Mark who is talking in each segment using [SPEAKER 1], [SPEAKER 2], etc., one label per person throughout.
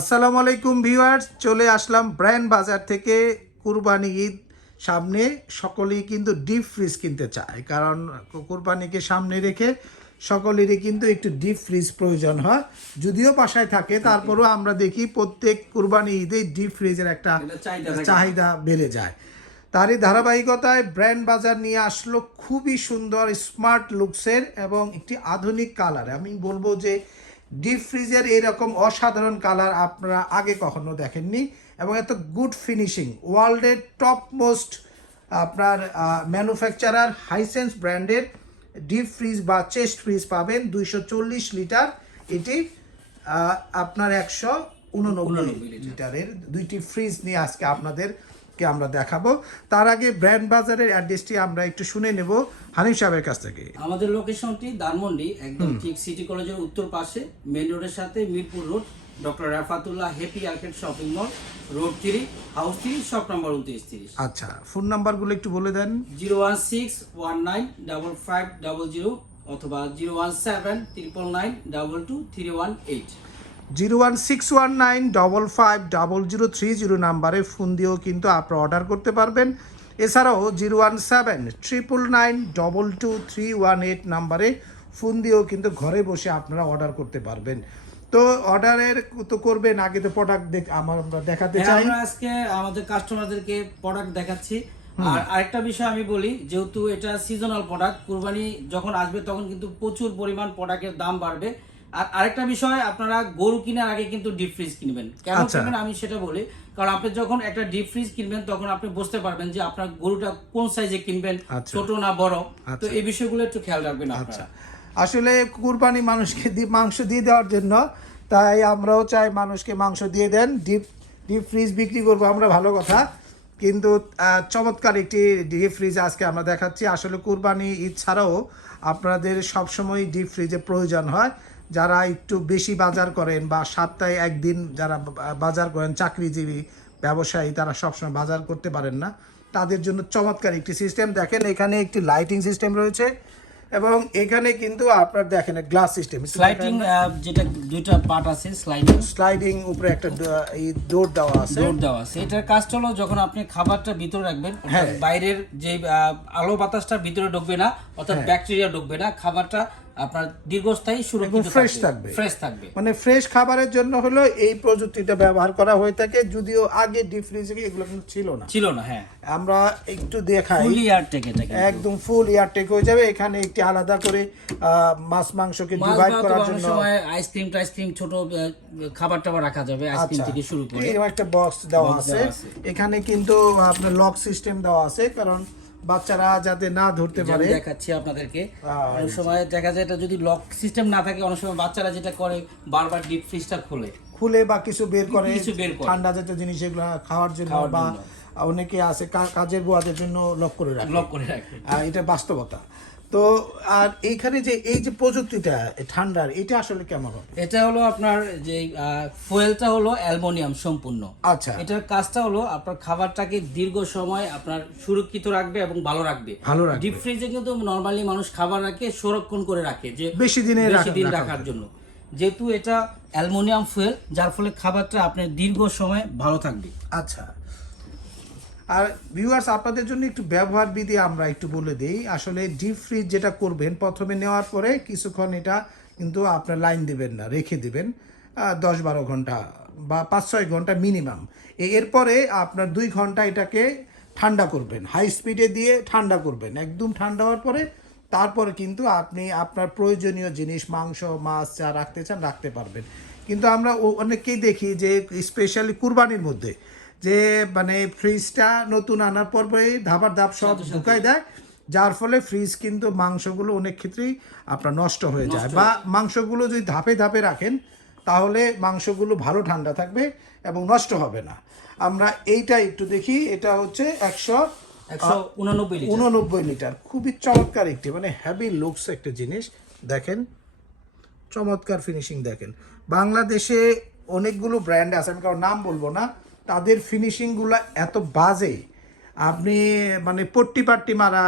[SPEAKER 1] আসসালামু আলাইকুম ভিউয়ার্স চলে আসলাম ব্র্যান্ড বাজার থেকে কুরবানি ঈদ সামনে। সকলেই কিন্তু ডিপ ফ্রিজ কিনতে চায় কারণ কুরবানিকে সামনে রেখে সকলেরই কিন্তু একটু ডিপ ফ্রিজ প্রয়োজন হয়। যদিও বাসায় থাকে তারপরেও আমরা দেখি প্রত্যেক কুরবানি ঈদে ডিপ ফ্রিজের একটা
[SPEAKER 2] চাহিদা
[SPEAKER 1] চাহিদা বেড়ে যায়। তারই ধারাবাহিকতায় ব্র্যান্ড বাজার নিয়ে আসলো খুবই সুন্দর স্মার্ট লুকসের এবং একটি আধুনিক কালার। আমি বলব যে ডিপ ফ্রিজের এরকম অসাধারণ কালার আপনারা আগে কখনো দেখেননি এবং এত গুড ফিনিশিং ওয়ার্ল্ডের টপ মোস্ট আপনার ম্যানুফ্যাকচারার হাইসেন্স ব্র্যান্ডের ডিপ ফ্রিজ বা চেস্ট ফ্রিজ পাবেন দুইশো চল্লিশ লিটার এটি আপনার একশো উননব্বই লিটারের দুইটি ফ্রিজ নিয়ে আজকে আপনাদেরকে আমরা দেখাবো। তার আগে ব্র্যান্ড বাজারের অ্যাড্রেসটি আমরা একটু শুনে নেব হানিফ সাহেবের কাছ থেকে।
[SPEAKER 2] আমাদের লোকেশনটি ধানমন্ডি একদম ঠিক সিটি কলেজের উত্তর পাশে মেন রোডের সাথে Mirpur road doctor Rafatullah happy arcade shopping mall road three house three shop number উনত্রিশ তিরিশ।
[SPEAKER 1] আচ্ছা ফোন নাম্বারগুলো একটু বলে দেন।
[SPEAKER 2] Zero one six one nine double five double zero অথবা zero one seven triple nine double two three one eight.
[SPEAKER 1] Zero one six one nine double five double zero three zero নাম্বারে phone দিয়েও কিন্তু আপনারা order করতে পারবেন। এছাড়াও zero one seven triple nine double two three one eight নাম্বারে phone দিয়েও কিন্তু ঘরে বসে আপনারা অর্ডার করতে পারবেন। তো অর্ডারের তো করবেন আগে তো প্রোডাক্ট দেখ আমার আমরা দেখাতে
[SPEAKER 2] হ্যাঁ,
[SPEAKER 1] চাই।
[SPEAKER 2] আমরা আজকে আমাদের কাস্টমারদেরকে প্রোডাক্ট দেখাচ্ছি। আর আরেকটা বিষয় আমি বলি যেহেতু এটা সিজনাল প্রোডাক্ট কুরবানি যখন আসবে তখন কিন্তু প্রচুর পরিমাণ প্রোডাক্টের দাম বাড়বে। আর আরেকটা বিষয় আপনারা গরু কেনার আগে কিন্তু ডিপ ফ্রিজ কিনবেন। কেন
[SPEAKER 1] আচ্ছা।
[SPEAKER 2] কিনবেন? আমি সেটা বলি কারণ আপনি যখন একটা ডিপ ফ্রিজ কিনবেন তখন আপনি বুঝতে পারবেন যে আপনার গরুটা কোন সাইজে কিনবেন
[SPEAKER 1] আচ্ছা।
[SPEAKER 2] ছোট না বড়। তো
[SPEAKER 1] আচ্ছা।
[SPEAKER 2] এই বিষয়গুলো একটু খেয়াল রাখবেন আপনারা।
[SPEAKER 1] আসলে কুরবানি মানুষকে মাংস দিয়ে দেওয়ার জন্য তাই আমরাও চাই মানুষকে মাংস দিয়ে দেন। ডিপ ডিপ ফ্রিজ বিক্রি করব আমরা ভালো কথা। কিন্তু চমৎকার একটি ডিপ ফ্রিজ আজকে আমরা দেখাচ্ছি। আসলে কুরবানি ঈদ ছাড়াও আপনাদের সবসময় ডিপ ফ্রিজে প্রয়োজন হয়। যারা একটু বেশি বাজার করেন বা সপ্তাহে একদিন যারা বাজার করেন চাকরিজীবী ব্যবসায়ী তারা সবসময় বাজার করতে পারেন না। তাদের জন্য চমৎকার একটি সিস্টেম দেখেন এখানে একটি লাইটিং সিস্টেম রয়েছে এবং এখানে কিন্তু আপনার দেখেন গ্লাস সিস্টেম
[SPEAKER 2] স্লাইডিং যেটা দুইটা পার্ট আছে স্লাইডিং
[SPEAKER 1] স্লাইডিং উপরে একটা এই ডোর দেওয়া আছে।
[SPEAKER 2] জোর দেওয়া আছে। এটার কাজটা হলো যখন আপনি খাবারটা ভিতরে রাখবেন
[SPEAKER 1] হ্যাঁ।
[SPEAKER 2] বাইরের যে আলো বাতাসটা ভিতরে ঢুকবে না অর্থাৎ ব্যাকটেরিয়া ঢুকবে না খাবারটা আপনার দীর্ঘস্থায়ী সুরক্ষিত
[SPEAKER 1] fresh থাকবে।
[SPEAKER 2] ফ্রেশ থাকবে।
[SPEAKER 1] মানে ফ্রেশ খাবারের জন্য হলো এই প্রযুক্তিটা ব্যবহার করা হয়ে থাকে যদিও আগে ডিপ ফ্রিজে এগুলো কিন্তু ছিল না।
[SPEAKER 2] ছিল না হ্যাঁ।
[SPEAKER 1] আমরা একটু দেখাই।
[SPEAKER 2] ফুলি টেক এটা
[SPEAKER 1] একদম ফুল এয়ারটেক হয়ে যাবে। এখানে একটি আলাদা করে মাছ মাংসকে ডিভাইড করার জন্য
[SPEAKER 2] সময় আইসক্রিম টাইসক্রিম ছোট খাবার টাবার রাখা যাবে আইসক্রিম
[SPEAKER 1] আচ্ছা।
[SPEAKER 2] থেকে শুরু করে।
[SPEAKER 1] এরকম একটা বক্স দেওয়া আছে। এখানে কিন্তু আপনার লক সিস্টেম দেওয়া আছে কারণ বাচ্চারা যাতে না ধরতে পারে।
[SPEAKER 2] দেখাচ্ছি আপনাদেরকে। অনেক সময় দেখা যায় এটা যদি লক সিস্টেম না থাকে অনেক সময় বাচ্চারা যেটা করে বারবার ডিপ ফ্রিজটা খুলে।
[SPEAKER 1] খুলে বা কিছু বের করে ঠান্ডা জাতীয় জিনিস এগুলো খাওয়ার জন্য বা অনেকে আছে কাজের বোয়াদের জন্য লক করে রাখে।
[SPEAKER 2] লক করে রাখে।
[SPEAKER 1] এটা বাস্তবতা। তো আর এইখানে যে এই যে প্রযুক্তিটা ঠান্ডার এটা আসলে কেমন হবে?
[SPEAKER 2] এটা হলো আপনার যে ফুয়েলটা হলো অ্যালুমিনিয়াম সম্পূর্ণ।
[SPEAKER 1] আচ্ছা।
[SPEAKER 2] এটার কাজটা হলো আপনার খাবারটাকে দীর্ঘ সময় আপনার সুরক্ষিত রাখবে এবং ভালো রাখবে।
[SPEAKER 1] ভালো রাখবে।
[SPEAKER 2] ডিপ ফ্রিজে কিন্তু নরমালি মানুষ খাবার রাখে সংরক্ষণ করে রাখে যে
[SPEAKER 1] বেশি দিনে
[SPEAKER 2] বেশি দিন
[SPEAKER 1] রাখার
[SPEAKER 2] রাখার জন্য। যেহেতু এটা অ্যালুমিনিয়াম ফুয়েল যার ফলে খাবারটা আপনার দীর্ঘ সময় ভালো থাকবে।
[SPEAKER 1] আচ্ছা। আর ভিউয়ার্স আপনাদের জন্য একটু ব্যবহার বিধি আমরা একটু বলে দিই। আসলে ডিপ ফ্রিজ যেটা করবেন, প্রথমে নেওয়ার পরে কিছুক্ষণ এটা কিন্তু আপনার লাইন দিবেন না, রেখে দিবেন দশ বারো ঘণ্টা বা পাঁচ ছয় ঘণ্টা মিনিমাম এরপরে আপনার দুই ঘণ্টা এটাকে ঠান্ডা করবেন হাই স্পিডে দিয়ে ঠান্ডা করবেন। একদম ঠান্ডা হওয়ার পরে তারপরে কিন্তু আপনি আপনার প্রয়োজনীয় জিনিস, মাংস, মাছ যা রাখতে চান রাখতে পারবেন। কিন্তু আমরা অনেককেই দেখি যে স্পেশালি কুরবানির মধ্যে যে মানে ফ্রিজটা নতুন আনার পর ধাবার ধাপ সব ঢুকাই দেয়। যার ফলে ফ্রিজ কিন্তু মাংসগুলো অনেক ক্ষেত্রেই আপনার নষ্ট হয়ে যায়। বা মাংসগুলো যদি ধাপে ধাপে রাখেন তাহলে মাংসগুলো ভালো ঠান্ডা থাকবে এবং নষ্ট হবে না। আমরা এইটা একটু দেখি। এটা হচ্ছে একশো
[SPEAKER 2] একশো উননব্বই লিটার।
[SPEAKER 1] খুবই চমৎকার একটি মানে হ্যাভি লুকস একটা জিনিস। দেখেন চমৎকার ফিনিশিং দেখেন। বাংলাদেশে অনেকগুলো ব্র্যান্ড আছে আমি কারও নাম বলব না। তাদের ফিনিশিংগুলো এত বাজে। আপনি মানে পট্টি পাট্টি মারা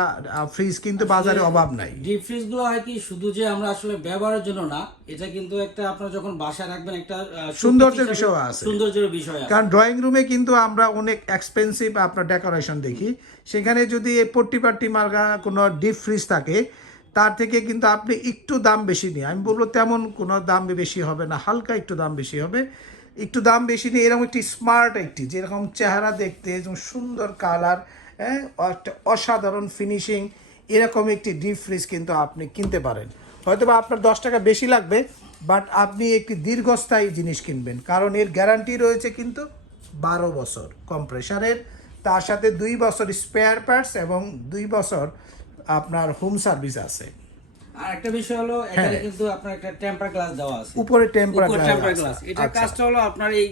[SPEAKER 1] ফ্রিজ কিন্তু বাজারে অভাব নাই।
[SPEAKER 2] ডিপ ফ্রিজগুলো হয় কি শুধু যে আমরা আসলে ব্যবহারের জন্য না এটা কিন্তু একটা আপনার যখন বাসায় রাখবেন একটা
[SPEAKER 1] সৌন্দর্যের বিষয় আছে।
[SPEAKER 2] সৌন্দর্যের বিষয়
[SPEAKER 1] কারণ ড্রয়িং রুমে কিন্তু আমরা অনেক এক্সপেন্সিভ আপনার ডেকোরেশন দেখি। সেখানে যদি এই পট্টি পাট্টি মার্কা কোনো ডিপ ফ্রিজ থাকে তার থেকে কিন্তু আপনি একটু দাম বেশি নিয়ে আমি বলব তেমন কোনো দাম বেশি হবে না হালকা একটু দাম বেশি হবে। একটু দাম বেশি নিয়ে এরকম একটি স্মার্ট একটি, যেরকম চেহারা দেখতে, যেরকম সুন্দর কালার হ্যাঁ একটা অসাধারণ ফিনিশিং এরকম একটি ডিপ ফ্রিজ কিন্তু আপনি কিনতে পারেন। হয়তো বা আপনার দশ টাকা বেশি লাগবে বাট আপনি একটি দীর্ঘস্থায়ী জিনিস কিনবেন, কারণ এর গ্যারান্টি রয়েছে কিন্তু বারো বছর কম্প্রেসারের তার সাথে দুই বছর স্পেয়ার পার্টস এবং দুই বছর আপনার হোম সার্ভিস আছে।
[SPEAKER 2] আর একটা বিষয় হলো এখানে কিন্তু আপনার একটা টেম্পার গ্লাস দেওয়া আছে।
[SPEAKER 1] উপরে টেম্পার
[SPEAKER 2] গ্লাস এটা
[SPEAKER 1] আচ্ছা।
[SPEAKER 2] কাজটা হলো আপনার এই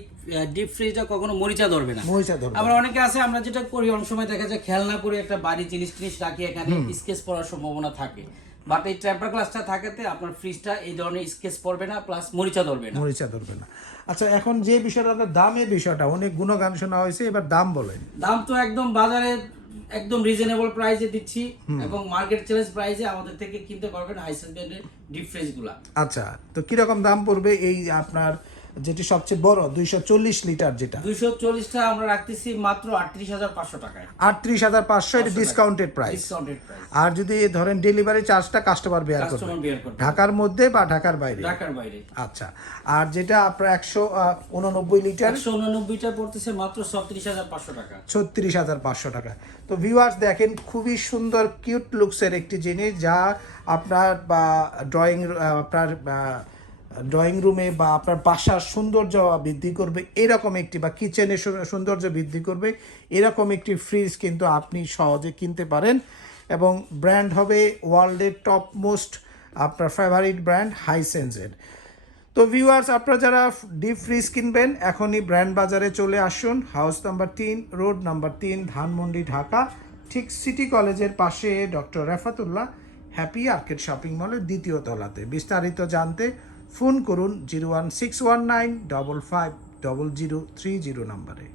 [SPEAKER 2] ডিপ ফ্রিজটা কখনো মরিচা ধরবে না।
[SPEAKER 1] মরিচা ধরবে
[SPEAKER 2] আমরা অনেকে আছে আমরা যেটা করি অনেক সময় দেখা যায় খেয়াল না করে একটা বাড়ি জিনিস টিনিস রাখি এখানে স্কেচ পড়ার সম্ভাবনা থাকে। বাট এই টেম্পার গ্লাসটা থাকাতে আপনার ফ্রিজটা এই ধরনের স্কেচ পড়বে না প্লাস মরিচা ধরবে না।
[SPEAKER 1] মরিচা ধরবে না। আচ্ছা এখন যে বিষয়টা আপনার দামের বিষয়টা অনেক গুণগান শোনা হয়েছে এবার দাম বলেন।
[SPEAKER 2] দাম তো একদম বাজারে একদম রিজনেবল প্রাইসে দিচ্ছি এবং মার্কেট চ্যালেঞ্জ প্রাইসে আমাদের থেকে কিনতে পারবেন হাইসেল ব্র্যান্ডের ডিপ ফ্রিজগুলা।
[SPEAKER 1] আচ্ছা তো কীরকম দাম পড়বে এই আপনার যেটি সবচেয়ে বড় দুইশো চল্লিশ লিটার যেটা।
[SPEAKER 2] দুইশো চল্লিশটা আমরা রাখতেছি মাত্র আটত্রিশ হাজার পাঁচশো টাকায়।
[SPEAKER 1] আটত্রিশ হাজার পাঁচশো এটা ডিসকাউন্টেড প্রাইস আর যদি ধরেন ডেলিভারি চার্জটা কাস্টমার বেয়ার করবে। ঢাকার মধ্যে বা ঢাকার বাইরে?
[SPEAKER 2] ঢাকার বাইরে।
[SPEAKER 1] আচ্ছা আর যেটা আপনার একশো উননব্বই লিটার?
[SPEAKER 2] একশো উননব্বইটা পড়তেছে মাত্র ছত্রিশ হাজার পাঁচশো টাকা।
[SPEAKER 1] ছত্রিশ হাজার পাঁচশো টাকা। তো ভিউয়ার্স দেখেন খুবই সুন্দর কিউট লুকসের একটি জিনিস যা আপনার বা ড্রয়িং আপনার ড্রয়িং রুমে বা আপনার বাসার সৌন্দর্য বৃদ্ধি করবে, এরকম একটি বা কিচেনের সৌন্দর্য বৃদ্ধি করবে, এরকম একটি ফ্রিজ কিন্তু আপনি সহজে কিনতে পারেন। এবং ব্র্যান্ড হবে ওয়ার্ল্ডের টপ মোস্ট আপনার ফেভারিট ব্র্যান্ড হাইসেন্সের তো ভিউয়ার্স আপনারা যারা ডিপ ফ্রিজ কিনবেন, এখনই ব্র্যান্ড বাজারে চলে আসুন। হাউস নাম্বার তিন রোড নাম্বার তিন, ধানমন্ডি, ঢাকা। ঠিক সিটি কলেজের পাশে doctor Refatullah happy arcade shopping মলের দ্বিতীয় তলাতে। বিস্তারিত জানতে ফোন করুন zero one six one nine double five double zero three zero নাম্বারে।